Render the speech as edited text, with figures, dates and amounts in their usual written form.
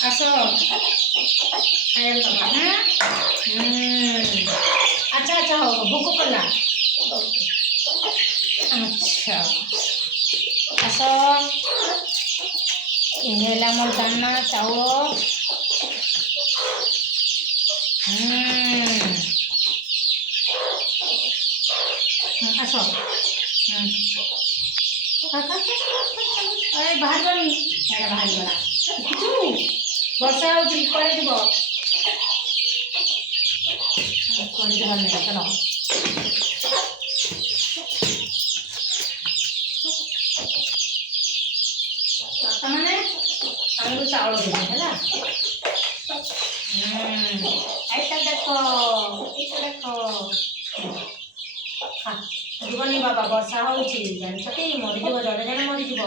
ଆସ ଖାଇବାକୁ ଦବା ନା। ଆଚ୍ଛା ଆଚ୍ଛା ହଉ ଭୋକ କଲା। ଆଚ୍ଛା ଆସ ଏ ହେଲା ମୋର ଦାନା ଚାଉଳ। ଆସ ଆରେ ବାହାରିବନି ଏଇଟା ବାହାରିଗଲା। ବର୍ଷା ହଉଛି କୁଆଡ଼େ ଯିବ? କୁଆଡ଼େ ଯିବାର ନାହିଁ ଚାଲ। ବାପାମାନେ ଆମକୁ ଚାଉଳ ଦେବେ ହେଲା। ଏଇଟା ଦେଖ ଏଇଟା ଦେଖ। ଯିବନି ବାବା ବର୍ଷା ହଉଛି ଜାଣିଛ କି ମରିଯିବ ଜଣେ ଜଣେ ମରିଯିବ।